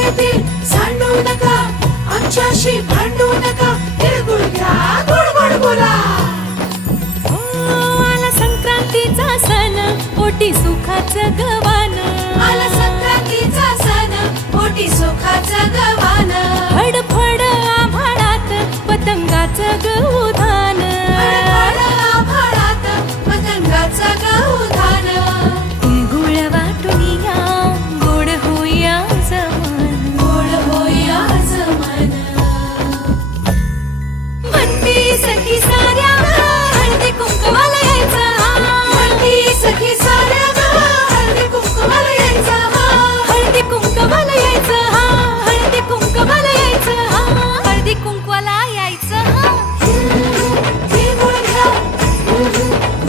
येतील सांडू नका, आमच्याशी भांडू नका, तिळगुळ घ्या गोड गोड बोला. आला संक्रांतीचा सण, पोटी सुखाचं